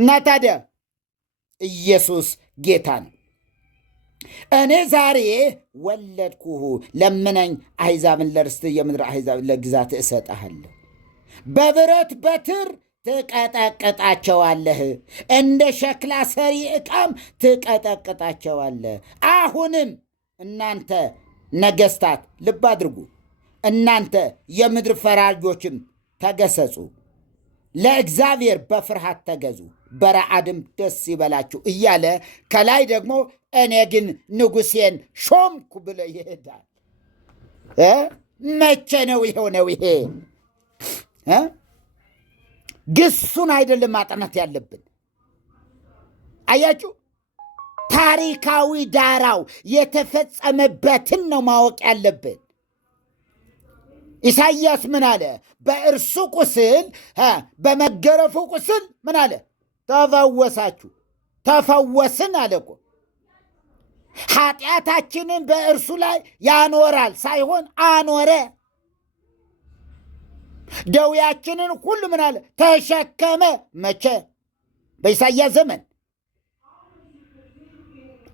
እና ታዲያ ኢየሱስ ጌታ ነው። እኔ ዛሬ ወለድኩህ፣ ለምነኝ፣ አሕዛብን ለርስት፣ የምድር አሕዛብን ለግዛት እሰጥሃለሁ። በብረት በትር ትቀጠቅጣቸዋለህ፣ እንደ ሸክላ ሰሪ ዕቃም ትቀጠቅጣቸዋለህ። አሁንም እናንተ ነገሥታት ልብ አድርጉ፣ እናንተ የምድር ፈራጆችም ተገሰጹ፣ ለእግዚአብሔር በፍርሃት ተገዙ፣ በረዓድም ደስ ይበላችሁ እያለ ከላይ ደግሞ እኔ ግን ንጉሴን ሾምኩ ብሎ ይሄዳል። መቼ ነው የሆነው ይሄ? ግሱን አይደለም ማጥናት ያለብን። አያችሁ፣ ታሪካዊ ዳራው የተፈጸመበትን ነው ማወቅ ያለብን። ኢሳይያስ ምን አለ? በእርሱ ቁስል በመገረፉ ቁስል ምን አለ? ተፈወሳችሁ። ተፈወስን አለ እኮ። ኃጢአታችንን በእርሱ ላይ ያኖራል ሳይሆን አኖረ። ደዌያችንን ሁሉ ምን አለ? ተሸከመ። መቼ? በኢሳይያስ ዘመን።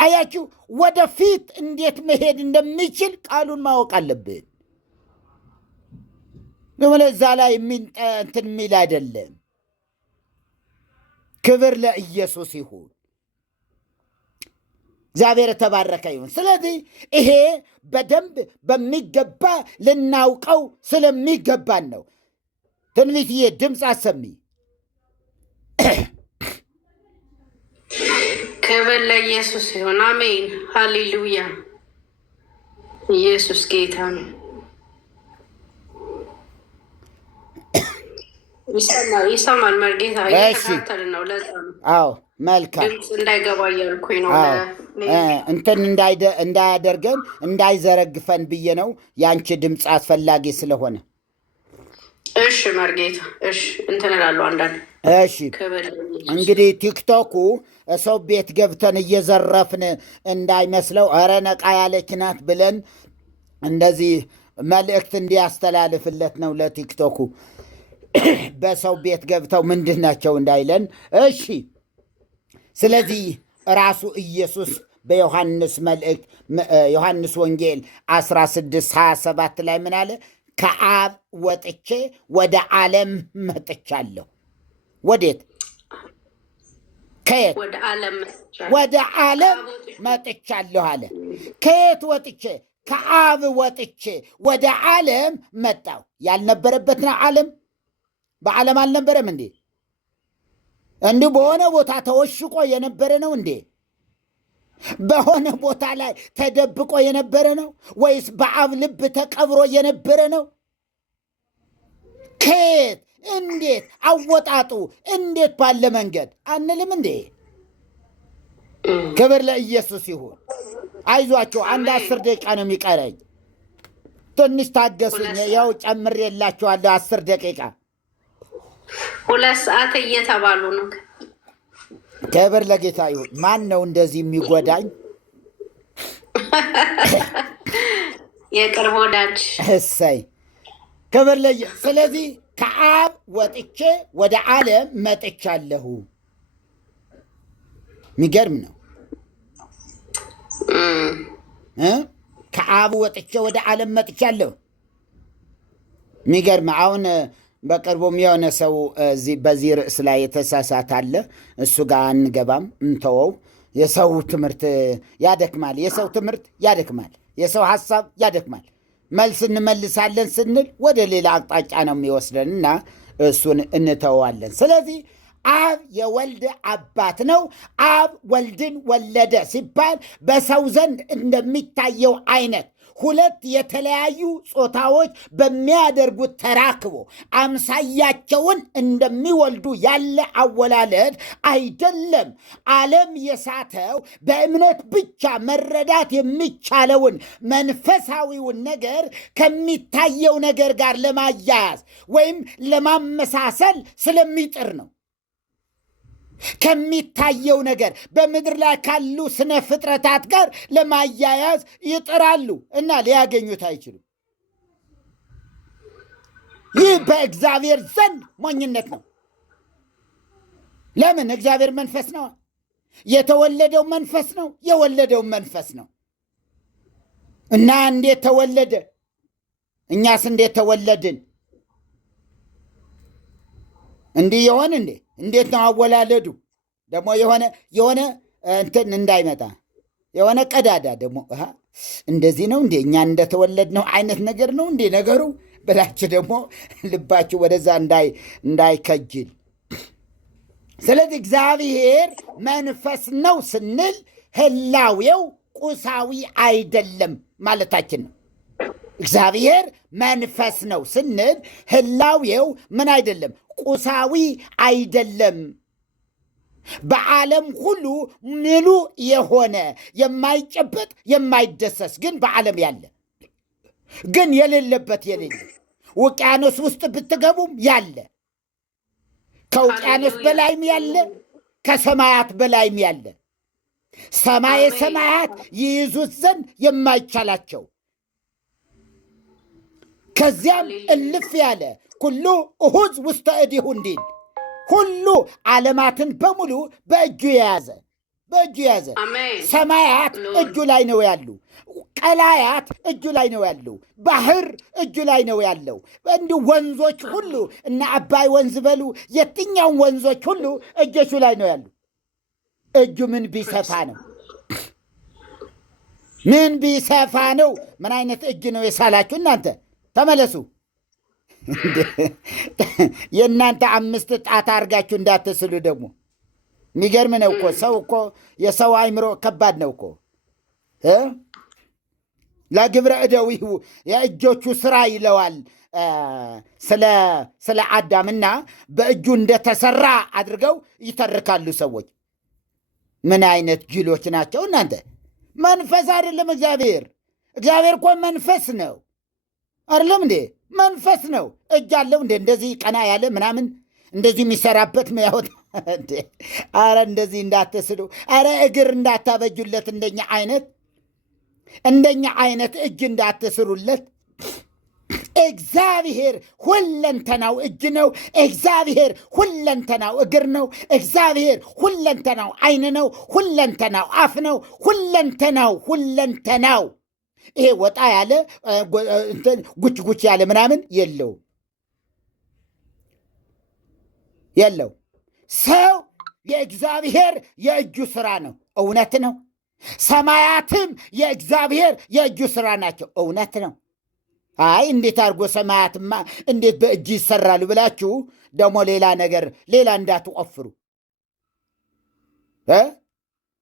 አያችሁ፣ ወደፊት እንዴት መሄድ እንደሚችል ቃሉን ማወቅ አለብን። እዛ ላይ እንትን የሚል አይደለም። ክብር ለኢየሱስ ይሁን። እግዚአብሔር የተባረከ ይሁን። ስለዚህ ይሄ በደንብ በሚገባ ልናውቀው ስለሚገባን ነው። ትንቢትዬ ድምፅ አሰሚ። ክብር ለኢየሱስ ይሁን። አሜን፣ ሃሌሉያ። ኢየሱስ ጌታ ነው። ይሰማል መርጌታ። እየተከታተልን ነው። ለዛ ነው። አዎ መልካም። ድምፅ እንዳይገባ እያልኩኝ ነው። እንትን እንዳያደርገን እንዳይዘረግፈን ብዬ ነው። የአንቺ ድምፅ አስፈላጊ ስለሆነ። እሺ መርጌታ፣ እሺ እንትን እላለሁ አንዳንድ። እሺ እንግዲህ ቲክቶኩ ሰው ቤት ገብተን እየዘረፍን እንዳይመስለው፣ ኧረ ነቃ ያለች ናት ብለን እንደዚህ መልእክት እንዲያስተላልፍለት ነው ለቲክቶኩ። በሰው ቤት ገብተው ምንድን ናቸው እንዳይለን። እሺ ስለዚህ ራሱ ኢየሱስ በዮሐንስ መልእክት ዮሐንስ ወንጌል 16:27 ላይ ምን አለ? ከአብ ወጥቼ ወደ ዓለም መጥቻለሁ። ወዴት? ከየት? ወደ ዓለም መጥቻለሁ አለ። ከየት ወጥቼ? ከአብ ወጥቼ ወደ ዓለም መጣሁ። ያልነበረበትን ዓለም በዓለም አልነበረም እንዴ? እንዲሁ በሆነ ቦታ ተወሽቆ የነበረ ነው እንዴ? በሆነ ቦታ ላይ ተደብቆ የነበረ ነው ወይስ በአብ ልብ ተቀብሮ የነበረ ነው? ከየት? እንዴት? አወጣጡ እንዴት ባለ መንገድ አንልም እንዴ? ክብር ለኢየሱስ ይሁን። አይዟቸው፣ አንድ 10 ደቂቃ ነው የሚቀረኝ። ትንሽ ታገሱኝ። ያው ጨምሬላችኋለሁ 10 ደቂቃ። 2 ሰዓት እየተባሉ ነው። ክብር ለጌታ ይሁን። ማን ነው እንደዚህ የሚጎዳኝ? የቅርብ ወዳጅ። እሰይ፣ ክብር ለየ። ስለዚህ ከአብ ወጥቼ ወደ ዓለም መጥቻለሁ። የሚገርም ነው። ከአብ ወጥቼ ወደ ዓለም መጥቻለሁ። የሚገርም። አሁን በቅርቡም የሆነ ሰው በዚህ ርዕስ ላይ የተሳሳተ አለ። እሱ ጋር አንገባም፣ እንተወው። የሰው ትምህርት ያደክማል። የሰው ትምህርት ያደክማል። የሰው ሐሳብ ያደክማል። መልስ እንመልሳለን ስንል ወደ ሌላ አቅጣጫ ነው የሚወስደን እና እሱን እንተዋለን። ስለዚህ አብ የወልድ አባት ነው። አብ ወልድን ወለደ ሲባል በሰው ዘንድ እንደሚታየው አይነት ሁለት የተለያዩ ጾታዎች በሚያደርጉት ተራክቦ አምሳያቸውን እንደሚወልዱ ያለ አወላለድ አይደለም። ዓለም የሳተው በእምነት ብቻ መረዳት የሚቻለውን መንፈሳዊውን ነገር ከሚታየው ነገር ጋር ለማያያዝ ወይም ለማመሳሰል ስለሚጥር ነው። ከሚታየው ነገር በምድር ላይ ካሉ ስነ ፍጥረታት ጋር ለማያያዝ ይጥራሉ እና ሊያገኙት አይችሉም። ይህ በእግዚአብሔር ዘንድ ሞኝነት ነው። ለምን? እግዚአብሔር መንፈስ ነው። የተወለደው መንፈስ ነው። የወለደው መንፈስ ነው። እና እንዴት ተወለደ? እኛስ እንዴት ተወለድን? እንዲህ የሆን እንዴ? እንዴት ነው አወላለዱ? ደግሞ የሆነ እንትን እንዳይመጣ የሆነ ቀዳዳ ደግሞ እንደዚህ ነው እንዴ እኛ እንደተወለድ ነው አይነት ነገር ነው እንዴ ነገሩ ብላችሁ ደግሞ ልባችሁ ወደዛ እንዳይከጅል። ስለዚህ እግዚአብሔር መንፈስ ነው ስንል ህላዌው ቁሳዊ አይደለም ማለታችን ነው። እግዚአብሔር መንፈስ ነው ስንል ህላዌው ምን አይደለም? ቁሳዊ አይደለም። በዓለም ሁሉ ምሉ የሆነ የማይጨበጥ የማይደሰስ ግን በዓለም ያለ ግን የሌለበት የሌለ ውቅያኖስ ውስጥ ብትገቡም ያለ ከውቅያኖስ በላይም ያለ ከሰማያት በላይም ያለ ሰማየ ሰማያት ይይዙት ዘንድ የማይቻላቸው ከዚያም እልፍ ያለ ኩሉ እሁዝ ውስተ እዲሁ እንዲል ሁሉ ዓለማትን በሙሉ በእጁ የያዘ ሰማያት እጁ ላይ ነው ያሉ፣ ቀላያት እጁ ላይ ነው ያሉ፣ ባህር እጁ ላይ ነው ያለው። እንዲሁ ወንዞች ሁሉ እና አባይ ወንዝ በሉ የትኛውም ወንዞች ሁሉ እጆቹ ላይ ነው ያሉ። እጁ ምን ቢሰፋ ነው? ምን ቢሰፋ ነው? ምን አይነት እጅ ነው የሳላችሁ እናንተ? ተመለሱ። የእናንተ 5 ጣት አድርጋችሁ እንዳትስሉ። ደግሞ የሚገርም ነው እኮ ሰው እኮ የሰው አይምሮ ከባድ ነው እኮ። ለግብረ እደዊሁ የእጆቹ ስራ ይለዋል ስለ አዳምና በእጁ እንደተሰራ አድርገው ይተርካሉ ሰዎች። ምን አይነት ጅሎች ናቸው እናንተ! መንፈስ አይደለም እግዚአብሔር እኮ መንፈስ ነው አይደለም እንዴ? መንፈስ ነው። እጅ አለው እንዴ? እንደዚህ ቀና ያለ ምናምን እንደዚህ የሚሰራበት ሚያወጥ እንዴ? አረ እንደዚህ እንዳትስሉ። አረ እግር እንዳታበጁለት። እንደኛ አይነት እጅ እንዳትስሩለት። እግዚአብሔር ሁለንተናው እጅ ነው። እግዚአብሔር ሁለንተናው እግር ነው። እግዚአብሔር ሁለንተናው ዓይን ነው። ሁለንተናው አፍ ነው። ሁለንተናው ይሄ ወጣ ያለ ጉች ያለ ምናምን የለው። ሰው የእግዚአብሔር የእጁ ስራ ነው። እውነት ነው። ሰማያትም የእግዚአብሔር የእጁ ስራ ናቸው። እውነት ነው። አይ እንዴት አድርጎ ሰማያትማ እንዴት በእጅ ይሰራሉ ብላችሁ ደግሞ ሌላ እንዳትቆፍሩ።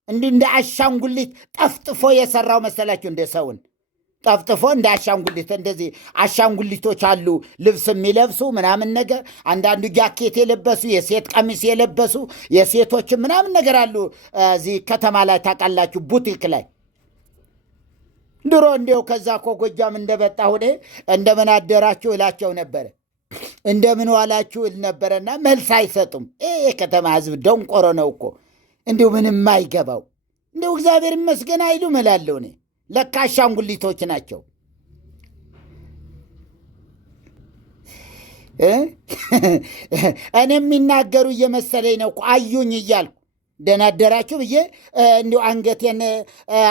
እንደ አሻንጉሊት ጠፍጥፎ የሰራው መሰላችሁ? እንደ ሰውን ጠፍጥፎ እንደ አሻንጉሊት እንደዚህ አሻንጉሊቶች አሉ ልብስ የሚለብሱ ምናምን ነገር፣ አንዳንዱ ጃኬት የለበሱ የሴት ቀሚስ የለበሱ የሴቶች ምናምን ነገር አሉ። እዚህ ከተማ ላይ ታውቃላችሁ፣ ቡቲክ ላይ ድሮ እንዲው ከዛ እኮ ጎጃም እንደመጣሁ እኔ እንደምን አደራችሁ እላቸው ነበረ፣ እንደምን ዋላችሁ እል ነበረና መልስ አይሰጡም። የከተማ ህዝብ ደንቆሮ ነው እኮ እንዲሁ ምንም አይገባው። እንዲሁ እግዚአብሔር ይመስገን አይሉ እላለሁ እኔ። ለካ አሻንጉሊቶች ናቸው። እኔ የሚናገሩ እየመሰለኝ ነው እኮ አዩኝ እያልኩ እንደምን አደራችሁ ብዬ እንዲሁ አንገቴን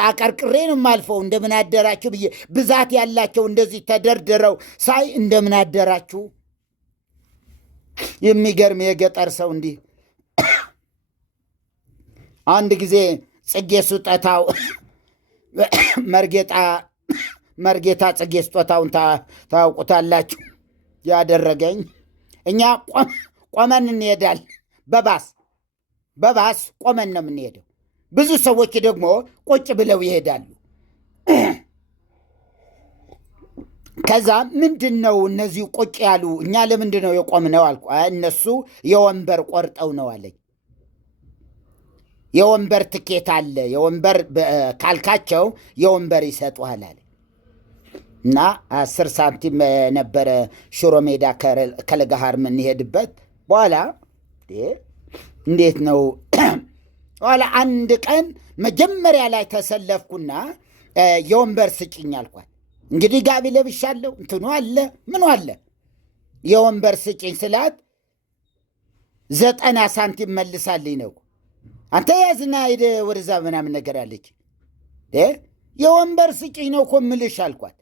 አቀርቅሬ ነው የማልፈው። እንደምን አደራችሁ ብዬ ብዛት ያላቸው እንደዚህ ተደርድረው ሳይ እንደምን አደራችሁ። የሚገርም የገጠር ሰው እንዲህ አንድ ጊዜ ጽጌ ስጦታው መርጌታ ጽጌ ስጦታውን ታውቁታላችሁ። ያደረገኝ እኛ ቆመን እንሄዳል። በባስ ቆመን ነው የምንሄደው። ብዙ ሰዎች ደግሞ ቁጭ ብለው ይሄዳሉ። ከዛ ምንድን ነው እነዚህ ቁጭ ያሉ እኛ ለምንድን ነው የቆምነው አልኩ። እነሱ የወንበር ቆርጠው ነው አለኝ። የወንበር ትኬት አለ፣ የወንበር ካልካቸው የወንበር ይሰጡሃል አለ። እና 10 ሳንቲም ነበረ ሽሮ ሜዳ ከለጋሃር የምንሄድበት። በኋላ እንዴት ነው በኋላ አንድ ቀን መጀመሪያ ላይ ተሰለፍኩና የወንበር ስጭኝ አልኳት። እንግዲህ ጋቢ ለብሻለሁ፣ እንትኑ አለ ምኑ አለ፣ የወንበር ስጭኝ ስላት 90 ሳንቲም መልሳልኝ ነው። አንተ ያዝና ሄደ ወደዛ ምናምን ነገር አለች። የወንበር ስጭኝ ነው እኮ የምልሽ አልኳት።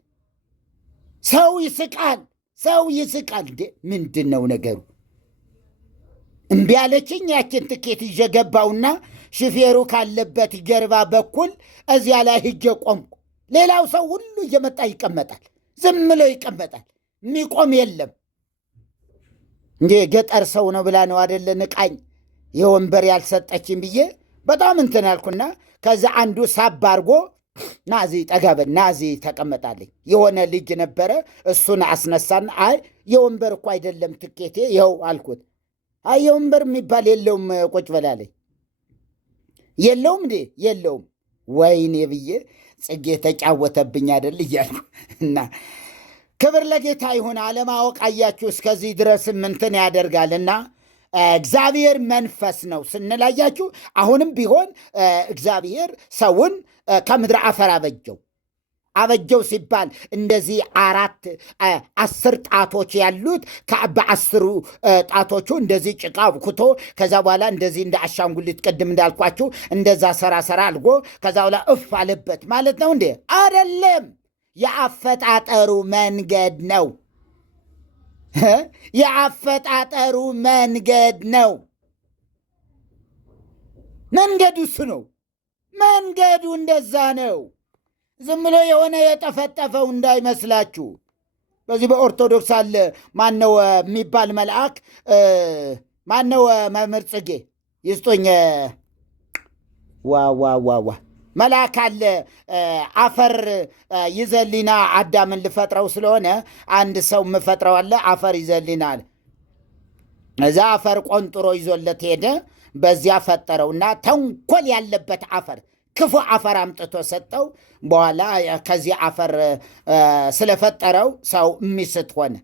ሰው ይስቃል፣ ሰው ይስቃል። ምንድን ነው ነገሩ? እምቢ አለችኝ። ያችን ትኬት ይዤ ገባውና ሹፌሩ ካለበት ጀርባ በኩል እዚያ ላይ ሂጄ ቆምኩ። ሌላው ሰው ሁሉ እየመጣ ይቀመጣል፣ ዝም ብሎ ይቀመጣል። የሚቆም የለም። እንዴ ገጠር ሰው ነው ብላ ነው አደለ ንቃኝ የወንበር ያልሰጠችኝ ብዬ በጣም እንትን አልኩና ከዛ አንዱ ሳብ አድርጎ ናዚ ጠጋበል ናዚ ተቀመጣለኝ። የሆነ ልጅ ነበረ፣ እሱን አስነሳን። አይ የወንበር እኮ አይደለም ትኬቴ ይኸው አልኩት። አይ የወንበር የሚባል የለውም ቁጭ በላለኝ። የለውም እንዴ? የለውም። ወይኔ ብዬ ጽጌ ተጫወተብኝ አደል እያልኩ እና ክብር ለጌታ ይሁን። አለማወቅ አያችሁ እስከዚህ ድረስ ምንትን ያደርጋልና እግዚአብሔር መንፈስ ነው ስንላያችሁ፣ አሁንም ቢሆን እግዚአብሔር ሰውን ከምድረ አፈር አበጀው ሲባል እንደዚህ 10 ጣቶች ያሉት በ10 ጣቶቹ እንደዚህ ጭቃ አብኩቶ ከዛ በኋላ እንደዚህ እንደ አሻንጉሊት ቅድም እንዳልኳችሁ እንደዛ ሰራ አልጎ ከዛ በኋላ እፍ አለበት ማለት ነው እንዴ? አይደለም። የአፈጣጠሩ መንገድ ነው። የአፈጣጠሩ መንገድ ነው። መንገዱ እሱ ነው። መንገዱ እንደዛ ነው። ዝም ብሎ የሆነ የጠፈጠፈው እንዳይመስላችሁ። በዚህ በኦርቶዶክስ አለ ማነው የሚባል መልአክ ማነው? መምህር ጽጌ ይስጦኝ። ዋዋዋዋ መልአክ አለ። አፈር ይዘሊና አዳምን ልፈጥረው ስለሆነ አንድ ሰው ምፈጥረው አለ። አፈር ይዘሊናል። እዛ አፈር ቆንጥሮ ይዞለት ሄደ። በዚያ ፈጠረውና ተንኮል ያለበት አፈር ክፉ አፈር አምጥቶ ሰጠው። በኋላ ከዚህ አፈር ስለፈጠረው ሰው የሚስት ሆነ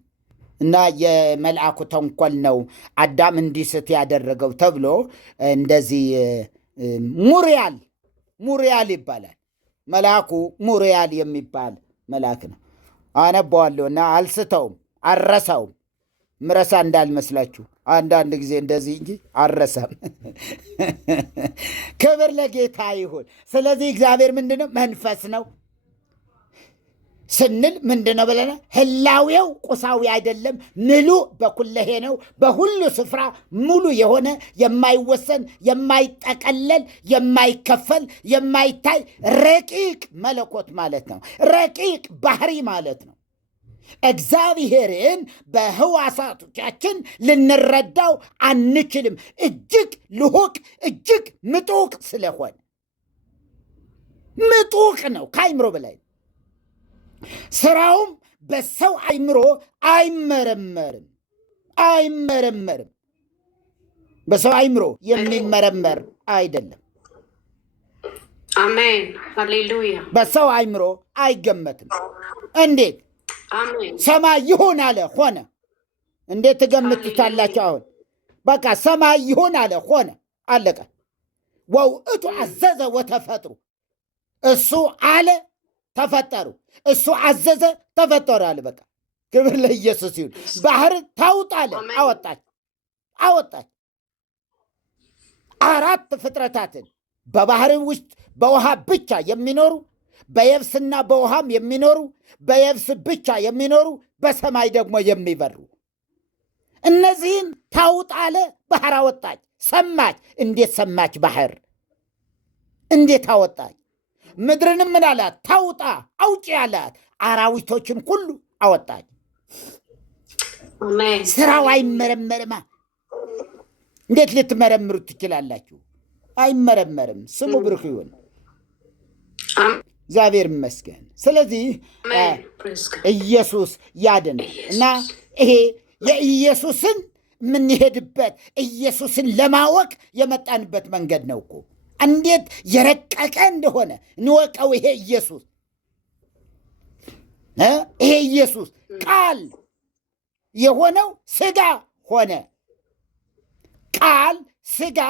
እና የመልአኩ ተንኮል ነው አዳም እንዲስት ያደረገው ተብሎ እንደዚህ ሙሪያል ይባላል። መልአኩ ሙሪያል የሚባል መልአክ ነው። አነባዋለሁና አልስተውም፣ አልረሳውም። ምረሳ እንዳልመስላችሁ አንዳንድ ጊዜ እንደዚህ እንጂ አልረሳም። ክብር ለጌታ ይሁን። ስለዚህ እግዚአብሔር ምንድነው? መንፈስ ነው ስንል ምንድነው ብለና ህላዌው ቁሳዊ አይደለም፣ ምሉ በኩለሄ ነው። በሁሉ ስፍራ ሙሉ የሆነ የማይወሰን የማይጠቀለል የማይከፈል የማይታይ ረቂቅ መለኮት ማለት ነው። ረቂቅ ባህሪ ማለት ነው። እግዚአብሔርን በህዋሳቶቻችን ልንረዳው አንችልም። እጅግ ልሁቅ እጅግ ምጡቅ ስለሆነ ምጡቅ ነው፣ ከአይምሮ በላይ ስራውም በሰው አይምሮ አይመረመርም። በሰው አይምሮ የሚመረመር አይደለም። አሜን፣ ሃሌሉያ። በሰው አይምሮ አይገመትም። እንዴት? ሰማይ ይሁን አለ ሆነ። እንዴት ትገምቱታላችሁ? አሁን በቃ ሰማይ ይሁን አለ ሆነ፣ አለቀ። ወውእቱ አዘዘ ወተፈጥሩ፣ እሱ አለ ተፈጠሩ፣ እሱ አዘዘ ተፈጠሩ አለ። በቃ ክብር ለኢየሱስ ይሁን። ባህር ታውጣ አለ፣ አወጣች። 4 ፍጥረታትን በባህር ውስጥ በውሃ ብቻ የሚኖሩ በየብስና በውሃም የሚኖሩ በየብስ ብቻ የሚኖሩ በሰማይ ደግሞ የሚበሩ እነዚህን ታውጣ አለ። ባህር አወጣች። ሰማች። እንዴት ሰማች? ባህር እንዴት አወጣች? ምድርንም ምን አላት? ታውጣ አውጪ አላት። አራዊቶችን ሁሉ አወጣች። ስራው አይመረመርማ። እንዴት ልትመረምሩት ትችላላችሁ? አይመረመርም። ስሙ ብሩክ ይሁን። እግዚአብሔር ይመስገን። ስለዚህ ኢየሱስ ያድናል እና ይሄ የኢየሱስን የምንሄድበት ኢየሱስን ለማወቅ የመጣንበት መንገድ ነው እኮ። እንዴት የረቀቀ እንደሆነ እንወቀው። ይሄ ኢየሱስ ቃል የሆነው ሥጋ ሆነ። ቃል ሥጋ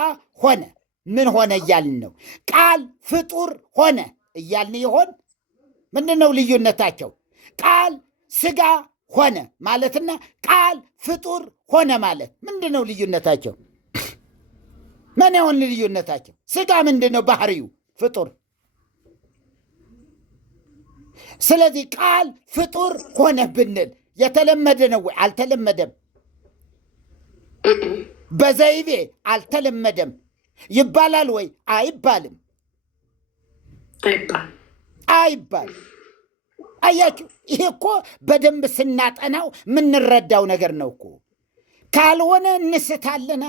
ሆነ። ምን ሆነ እያልን ነው? ቃል ፍጡር ሆነ እያልን ይሆን? ምንድን ነው ልዩነታቸው? ቃል ሥጋ ሆነ ማለትና ቃል ፍጡር ሆነ ማለት ምንድን ነው ልዩነታቸው? ምን ይሆን ልዩነታቸው? ስጋ ምንድን ነው? ባህሪው ፍጡር። ስለዚህ ቃል ፍጡር ሆነ ብንል የተለመደ ነው ወይ? አልተለመደም። በዘይቤ አልተለመደም። ይባላል ወይ? አይባልም። አይባልም። አያችሁ፣ ይሄ እኮ በደንብ ስናጠናው የምንረዳው ነገር ነው እኮ። ካልሆነ እንስታለና።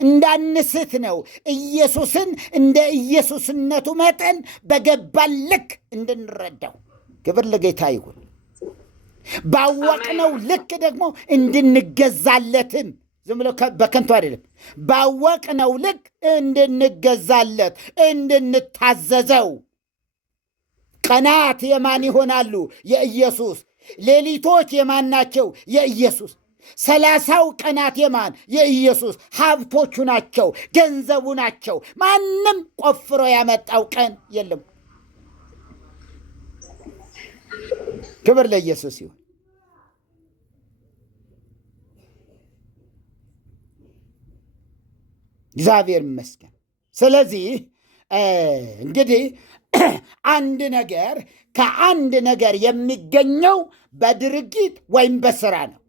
እንዳንስት ነው ኢየሱስን እንደ ኢየሱስነቱ መጠን በገባን ልክ እንድንረዳው። ክብር ለጌታ ይሁን። ባወቅነው ልክ ደግሞ እንድንገዛለትም፣ ዝም ብሎ በከንቱ አይደለም። ባወቅነው ልክ እንድንገዛለት፣ እንድንታዘዘው። ቀናት የማን ይሆናሉ? የኢየሱስ። ሌሊቶች የማን ናቸው? የኢየሱስ። 30 ቀናት የማን? የኢየሱስ። ሀብቶቹ ናቸው፣ ገንዘቡ ናቸው። ማንም ቆፍሮ ያመጣው ቀን የለም። ክብር ለኢየሱስ ይሁን። እግዚአብሔር ይመስገን። ስለዚህ እንግዲህ አንድ ነገር ከአንድ ነገር የሚገኘው በድርጊት ወይም በስራ ነው።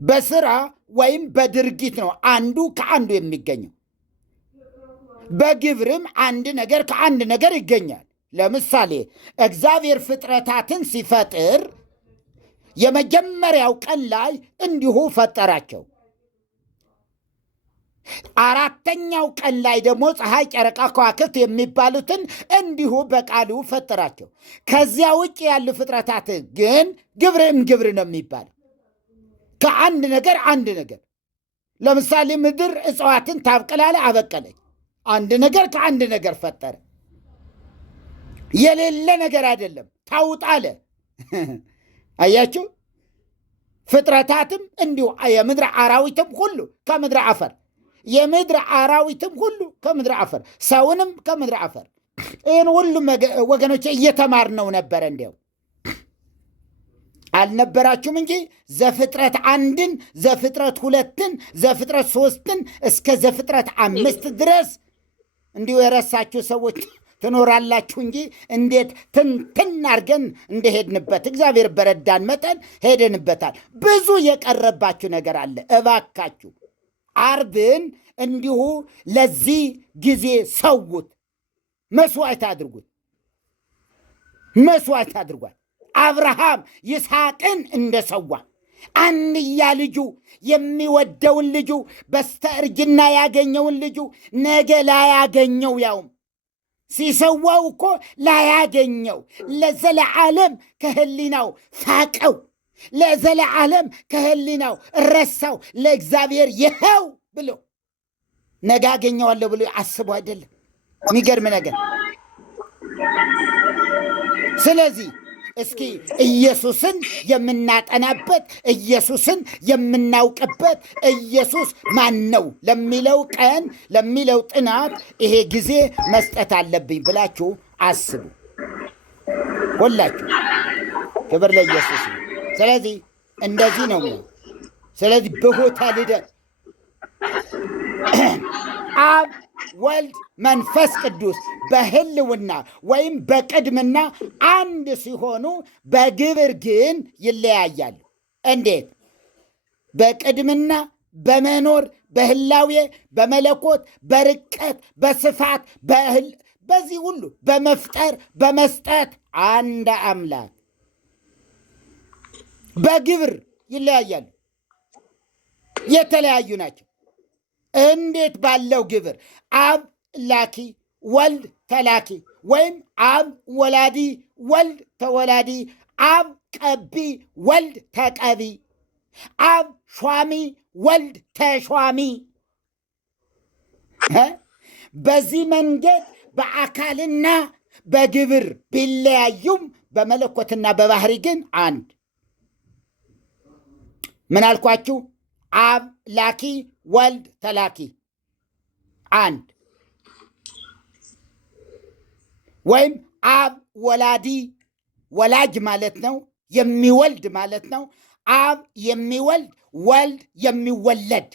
በስራ ወይም በድርጊት ነው አንዱ ከአንዱ የሚገኘው። በግብርም አንድ ነገር ከአንድ ነገር ይገኛል። ለምሳሌ እግዚአብሔር ፍጥረታትን ሲፈጥር የመጀመሪያው ቀን ላይ እንዲሁ ፈጠራቸው። 4ኛው ቀን ላይ ደግሞ ፀሐይ፣ ጨረቃ፣ ከዋክብት የሚባሉትን እንዲሁ በቃሉ ፈጠራቸው። ከዚያ ውጭ ያሉ ፍጥረታት ግን ግብርም ግብር ነው የሚባለው። ከአንድ ነገር አንድ ነገር። ለምሳሌ ምድር እጽዋትን ታብቅላለ፣ አበቀለች። አንድ ነገር ከአንድ ነገር ፈጠረ። የሌለ ነገር አይደለም፣ ታውጣለ። አያችሁ። ፍጥረታትም እንዲሁ የምድር አራዊትም ሁሉ ከምድር አፈር፣ የምድር አራዊትም ሁሉ ከምድር አፈር፣ ሰውንም ከምድር አፈር። ይህን ሁሉም ወገኖች እየተማርነው ነበረ። እንዲያው አልነበራችሁም እንጂ ዘፍጥረት 1ን፣ ዘፍጥረት 2ን፣ ዘፍጥረት 3ን እስከ ዘፍጥረት 5 ድረስ እንዲሁ የረሳችሁ ሰዎች ትኖራላችሁ እንጂ እንዴት ትንትን አድርገን እንደሄድንበት እግዚአብሔር በረዳን መጠን ሄደንበታል። ብዙ የቀረባችሁ ነገር አለ። እባካችሁ ዓርብን እንዲሁ ለዚህ ጊዜ ሰውት፣ መስዋዕት አድርጉት፣ መስዋዕት አድርጓል። አብርሃም ይስሐቅን እንደሰዋ አንድያ ልጁ የሚወደውን ልጁ በስተእርጅና ያገኘውን ልጁ ነገ ላያገኘው ያውም ሲሰዋው እኮ ላያገኘው ለዘለዓለም ከህሊናው ፋቀው፣ ለዘለዓለም ከህሊናው ረሳው። ለእግዚአብሔር ይኸው ብሎ ነገ አገኘዋለሁ ብሎ አስቦ አይደለም። የሚገርም ነገር። ስለዚህ እስኪ ኢየሱስን የምናጠናበት፣ ኢየሱስን የምናውቅበት፣ ኢየሱስ ማን ነው ለሚለው ቀን፣ ለሚለው ጥናት ይሄ ጊዜ መስጠት አለብኝ ብላችሁ አስቡ ሁላችሁ። ክብር ለኢየሱስ። ስለዚህ እንደዚህ ነው። ስለዚህ በሆታ ልደት አብ፣ ወልድ፣ መንፈስ ቅዱስ በህልውና ወይም በቅድምና አንድ ሲሆኑ በግብር ግን ይለያያሉ። እንዴት? በቅድምና በመኖር በህላዌ በመለኮት በርቀት በስፋት በዚህ ሁሉ በመፍጠር በመስጠት አንድ አምላክ። በግብር ይለያያሉ፣ የተለያዩ ናቸው። እንዴት ባለው ግብር? አብ ላኪ ወልድ ተላኪ፣ ወይም አብ ወላዲ ወልድ ተወላዲ፣ አብ ቀቢ ወልድ ተቀቢ፣ አብ ሿሚ ወልድ ተሿሚ። በዚህ መንገድ በአካልና በግብር ቢለያዩም በመለኮትና በባህሪ ግን አንድ። ምን አልኳችሁ? አብ ላኪ ወልድ ተላኪ አንድ፣ ወይም አብ ወላዲ ወላጅ ማለት ነው፣ የሚወልድ ማለት ነው። አብ የሚወልድ ወልድ የሚወለድ